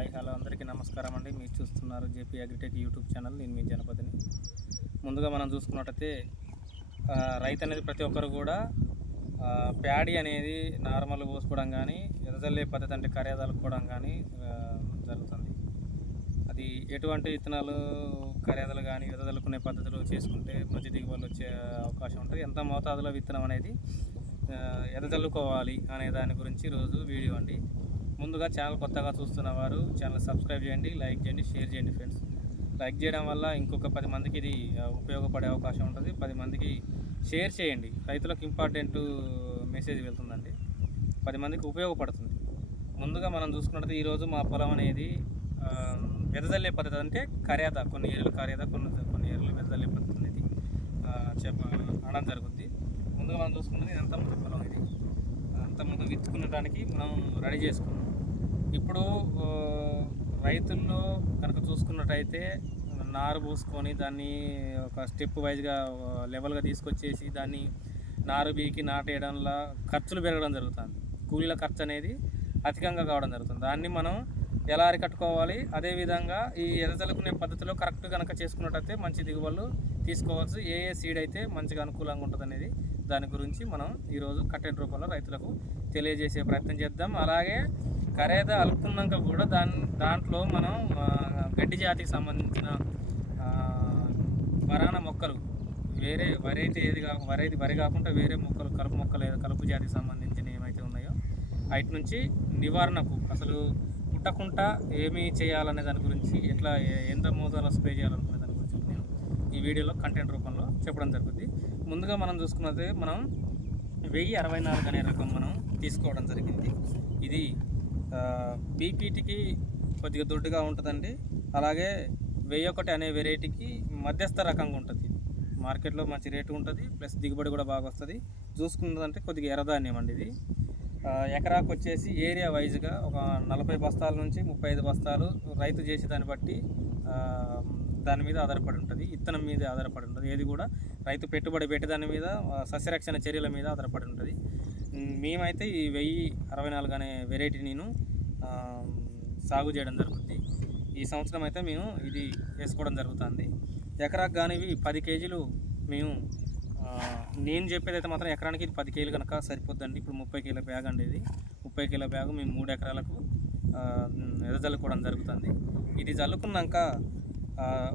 Hi hello అందరికీ నమస్కారం అండి. మీరు చూస్తున్నారు జేపీ అగ్రిటెక్ యూట్యూబ్ ఛానల్. నేను మీ జనపదిని ముందుగా మనం చూసుకున్నట్టయితే రైతు అనేది ప్రతి ఒక్కరు కూడా ప్యాడీ అనేది నార్మల్ పోసుకోవడం కానీ ఎదజల్లే పద్ధతి అంటే కర్యాదలుకోవడం కానీ జరుగుతుంది. అది ఎటువంటి విత్తనాలు కర్యాదలు కానీ ఎదజల్లుకునే పద్ధతులు చేసుకుంటే మంచి దిగుబడులు వచ్చే అవకాశం ఉంటుంది. ఎంత మోతాదులో విత్తనం అనేది ఎదజల్లుకోవాలి అనే దాని గురించి రోజు వీడియో అండి. ముందుగా ఛానల్ కొత్తగా చూస్తున్న వారు ఛానల్ సబ్స్క్రైబ్ చేయండి లైక్ చేయండి షేర్ చేయండి ఫ్రెండ్స్. లైక్ చేయడం వల్ల ఇంకొక పది మందికి ఇది ఉపయోగపడే అవకాశం ఉంటుంది. పది మందికి షేర్ చేయండి. రైతులకు ఇంపార్టెంట్ మెసేజ్ వెళ్తుందండి. పది మందికి ఉపయోగపడుతుంది. ముందుగా మనం చూసుకున్నట్టు ఈరోజు మా పొలం అనేది వెదజల్లే పద్ధతి అంటే కర్యాద కొన్ని ఏళ్ళు కర్యాద కొన్ని కొన్ని ఏళ్ళు వెదజల్లే పద్ధతి అనేది చెప్ప అనడం జరుగుద్ది. ముందుగా మనం చూసుకున్నది ఎంత ముందు పొలం ఇది. అంత ముందు విత్తుకునడానికి మనం రెడీ చేసుకున్నాం. ఇప్పుడు రైతుల్లో కనుక చూసుకున్నట్టయితే నారు పోసుకొని దాన్ని ఒక స్టెప్ వైజ్గా లెవెల్గా తీసుకొచ్చేసి దాన్ని నారు బీకి నాటేయడంలో ఖర్చులు పెరగడం జరుగుతుంది. కూలీల ఖర్చు అనేది అధికంగా కావడం జరుగుతుంది. దాన్ని మనం ఎలా అరికట్టుకోవాలి? అదేవిధంగా ఈ ఎదజల్లుకునే పద్ధతిలో కరెక్ట్ కనుక చేసుకున్నట్టయితే మంచి దిగుబడులు తీసుకోవచ్చు. ఏ ఏ సీడ్ అయితే మంచిగా అనుకూలంగా ఉంటుంది అనేది దాని గురించి మనం ఈరోజు కట్టెట్ రూపంలో రైతులకు తెలియజేసే ప్రయత్నం చేద్దాం. అలాగే ఖరీద అలుపుకున్నాక కూడా దాని దాంట్లో మనం గడ్డి జాతికి సంబంధించిన ఆ, వరాన మొక్కలు వేరే వరి అయితే ఏది కాక వరి అయితే వరి కాకుండా వేరే మొక్కలు కలుపు మొక్కలు లేదా కలుపు జాతికి సంబంధించిన ఏమైతే ఉన్నాయో వాటి నుంచి నివారణకు అసలు పుట్టకుండా ఏమి చేయాలనే దాని గురించి ఎట్లా ఎంత మోతాదులో స్ప్రే చేయాలనుకునే దాని గురించి నేను ఈ వీడియోలో కంటెంట్ రూపంలో చెప్పడం జరుగుతుంది ముందుగా మనం చూసుకున్నది మనం వెయ్యి అరవై నాలుగు అనే రకం మనం తీసుకోవడం జరిగింది. ఇది బీపీటీకి కొద్దిగా దొడ్డుగా ఉంటుందండి. అలాగే వెయ్యి ఒకటి అనే వెరైటీకి మధ్యస్థ రకంగా ఉంటుంది. మార్కెట్లో మంచి రేటు ఉంటుంది ప్లస్ దిగుబడి కూడా బాగా వస్తుంది. చూసుకున్నదంటే కొద్దిగా ఎర్రధాన్యం అండి ఇది. ఎకరాకు వచ్చేసి ఏరియా వైజ్గా ఒక నలభై బస్తాల నుంచి ముప్పై ఐదు బస్తాలు రైతు చేసే దాన్ని బట్టి దాని మీద ఆధారపడి ఉంటుంది. ఇత్తనం మీద ఆధారపడి ఉంటుంది. ఏది కూడా రైతు పెట్టుబడి పెట్టే దాని మీద సస్యరక్షణ చర్యల మీద ఆధారపడి ఉంటుంది. మేమైతే ఈ వెయ్యి అరవై నాలుగు అనే వెరైటీ నేను సాగు చేయడం జరుగుతుంది ఈ సంవత్సరం అయితే మేము ఇది వేసుకోవడం జరుగుతుంది. ఎకరాకు కానీ పది కేజీలు మేము నేను చెప్పేది అయితే మాత్రం ఎకరానికి ఇది పది కేజీలు కనుక సరిపోద్దండి. ఇప్పుడు ముప్పై కిలో బ్యాగ్ అండి ఇది. ముప్పై కిలో బ్యాగ్ మేము మూడు ఎకరాలకు ఎదజల్లుకోవడం జరుగుతుంది. ఇది జల్లుకున్నాక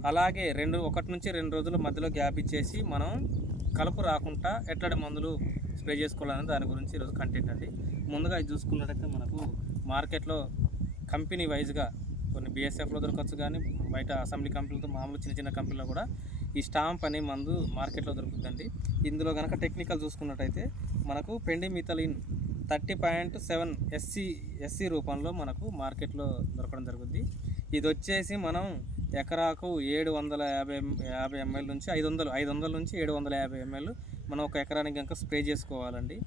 అలాగే రెండు ఒకటి నుంచి రెండు రోజుల మధ్యలో గ్యాప్ ఇచ్చేసి మనం కలుపు రాకుండా ఎట్లాంటి మందులు స్ప్రే చేసుకోవాలని దాని గురించి ఈరోజు కంటెంట్ అండి ముందుగా ఇది చూసుకున్నట్టయితే మనకు మార్కెట్లో కంపెనీ వైజ్గా కొన్ని బీఎస్ఎఫ్లో దొరకచ్చు కానీ బయట అసెంబ్లీ కంపెనీలతో మామూలు చిన్న చిన్న కంపెనీలో కూడా ఈ స్టాంప్ అనే మందు మార్కెట్లో దొరుకుతుందండి. ఇందులో కనుక టెక్నికల్ చూసుకున్నట్టయితే మనకు pendimethalin thirty point seven SC SC రూపంలో మనకు మార్కెట్లో దొరకడం జరుగుద్ది. ఇది వచ్చేసి మనం ఎకరాకు ఏడు వందల యాభై యాభై ఎంఎల్ నుంచి ఐదు వందలు ఐదు వందల నుంచి ఏడు వందల యాభై ఎంఎల్ మనం ఒక ఎకరానికి కనుక స్ప్రే చేసుకోవాలండి.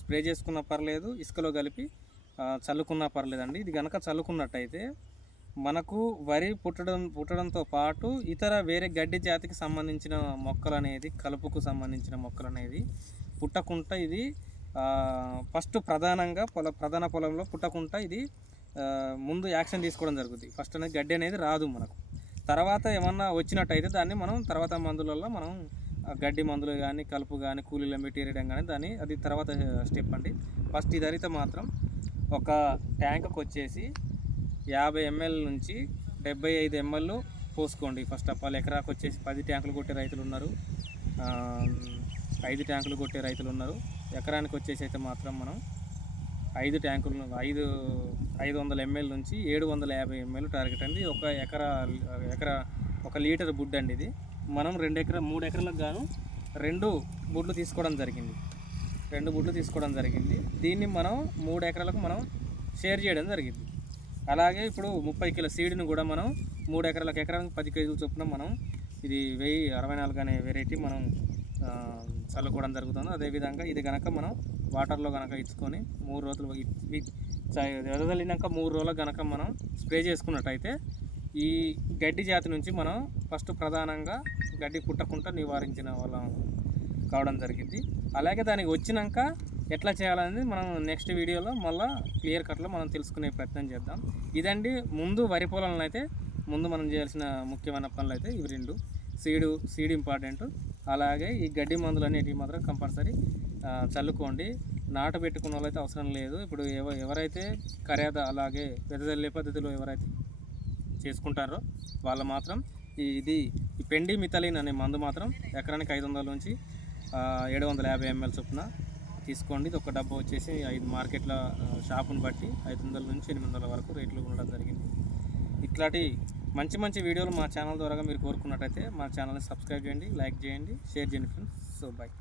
స్ప్రే చేసుకున్నా పర్లేదు ఇసుకలో కలిపి చల్లుకున్నా పర్లేదండి. ఇది కనుక చల్లుకున్నట్టయితే మనకు వరి పుట్టడం పుట్టడంతో పాటు ఇతర వేరే గడ్డి జాతికి సంబంధించిన మొక్కలు అనేది కలుపుకు సంబంధించిన మొక్కలు అనేది పుట్టకుండా ఇది ఫస్ట్ ప్రధానంగా పొల ప్రధాన పొలంలో పుట్టకుండా ఇది ముందు యాక్షన్ తీసుకోవడం జరుగుతుంది ఫస్ట్ అనేది గడ్డి అనేది రాదు మనకు. తర్వాత ఏమన్నా వచ్చినట్టయితే దాన్ని మనం తర్వాత మందులలో మనం గడ్డి మందులు కానీ కలుపు కానీ కూలీల మెటీరియల్ కానీ దాన్ని అది తర్వాత స్టెప్ అండి. ఫస్ట్ ఇది అయితే మాత్రం ఒక ట్యాంకుకి వచ్చేసి యాభై ఎంఎల్ నుంచి డెబ్బై ఐదు ఎంఎల్ పోసుకోండి. ఫస్ట్ ఆఫ్ ఆల్ ఎకరాకు వచ్చేసి పది ట్యాంకులు కొట్టే రైతులు ఉన్నారు. ఐదు ట్యాంకులు కొట్టే రైతులు ఉన్నారు. ఎకరానికి వచ్చేసి అయితే మాత్రం మనం ఐదు ట్యాంకులు ఐదు ఐదు వందల ఎంఎల్ నుంచి ఏడు వందల యాభై ఎంఎల్ టార్గెట్ అండి. ఒక ఎకరా ఎకరా ఒక లీటర్ బుడ్ అండి ఇది. మనం రెండు ఎకరా మూడు ఎకరాలకు గాను రెండు బుడ్లు తీసుకోవడం జరిగింది. రెండు బుడ్లు తీసుకోవడం జరిగింది. దీన్ని మనం మూడు ఎకరాలకు మనం షేర్ చేయడం జరిగింది. అలాగే ఇప్పుడు ముప్పై కిలో సీడ్ని కూడా మనం మూడు ఎకరాలకు ఎకరానికి పది కేజీల చొప్పున మనం ఇది వెయ్యి అరవై నాలుగు అనే వెరైటీ మనం చల్లుకోవడం జరుగుతుంది. అదేవిధంగా ఇది కనుక మనం వాటర్లో కనుక ఇచ్చుకొని మూడు రోజులు ఇ- వెదజల్లినాక మూడు రోజులు కనుక మనం స్ప్రే చేసుకున్నట్టయితే ఈ గడ్డి జాతి నుంచి మనం ఫస్ట్ ప్రధానంగా గడ్డి పుట్టకుండా నివారించిన వాళ్ళం కావడం జరిగింది. అలాగే దానికి వచ్చినాక ఎట్లా చేయాలనేది మనం నెక్స్ట్ వీడియోలో మళ్ళీ క్లియర్ కట్లో మనం తెలుసుకునే ప్రయత్నం చేద్దాం. ఇదండి ముందు వరి పొలంలో అయితే ముందు మనం చేయాల్సిన ముఖ్యమైన పనులు అయితే ఇవి రెండు. Seed seed important. అలాగే ఈ గడ్డి మందులు అనేటివి మాత్రం కంపల్సరీ చల్లుకోండి. నాట పెట్టుకున్న వాళ్ళైతే అవసరం లేదు. ఇప్పుడు ఎవ ఎవరైతే కర్యాద అలాగే వెదజల్లే పద్ధతిలో ఎవరైతే చేసుకుంటారో వాళ్ళు మాత్రం ఈ ఇది ఈ పెండి మిథలిన్ అనే మందు మాత్రం ఎకరానికి ఐదు వందల నుంచి ఏడు వందల యాభై ఎంఎల్ చొప్పున తీసుకోండి. ఇది ఒక డబ్బా వచ్చేసి ఐదు మార్కెట్ల షాపును షాపుని బట్టి ఐదు వందల నుంచి ఎనిమిది వందల వరకు రేట్లు ఉండడం జరిగింది. ఇట్లాంటి మంచి మంచి వీడియోలు మా ఛానల్ ద్వారా మీరు కోరుకున్నట్టయితే మా ఛానల్ని సబ్స్క్రైబ్ చేయండి లైక్ చేయండి షేర్ చేయండి ఫ్రెండ్స్ సో బాయ్